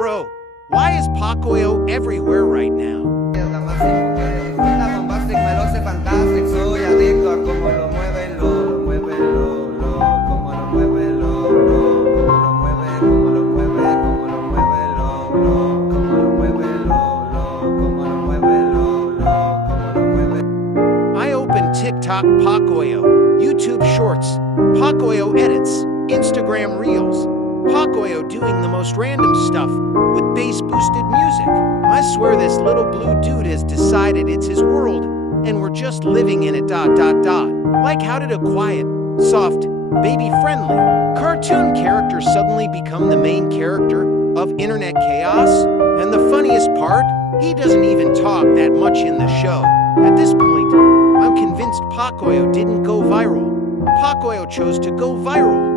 Bro, why is Pacoyo everywhere right now? Soy adicto a cómo lo mueve lo mueve cómo lo mueve cómo lo mueve, cómo lo mueve, cómo lo mueve cómo lo mueve cómo lo mueve, cómo lo mueve. I open TikTok Pacoyo, YouTube Shorts, Pacoyo Edits, Instagram Reels, Pacoyo doing the most random stuff with bass-boosted music. I swear this little blue dude has decided it's his world, and we're just living in it. Like, how did a quiet, soft, baby-friendly cartoon character suddenly become the main character of internet chaos? And the funniest part, he doesn't even talk that much in the show. At this point, I'm convinced Pacoyo didn't go viral. Pacoyo chose to go viral.